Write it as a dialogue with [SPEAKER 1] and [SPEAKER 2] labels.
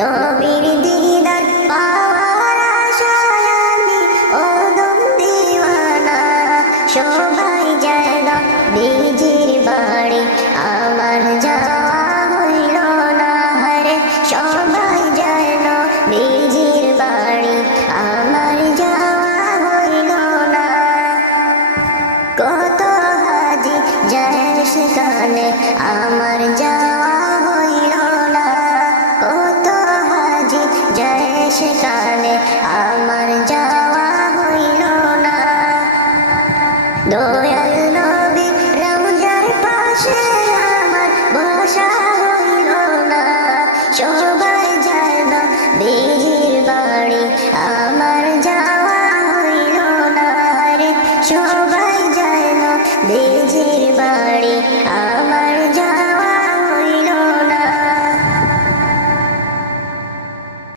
[SPEAKER 1] নবীর দিদার পাওয়ার আশায় আমি ওদম দিওয়ানা। সবাই যায় না বাড়ি, আমার যাওয়া হইল না হরে। সবাই যায় না বাড়ি, আমার যাওয়া হইল কত হাজি যায় সেখানে, আমার যাওয়া সেখানে আমার যাওয়া হইল না। দয়াল নবী রমজার পাশে আমার বসা হইল না। সবাই যায় না বেজির বাড়ি, আমার যাওয়া হইল না। সবাই যায় না বেজির বাড়ি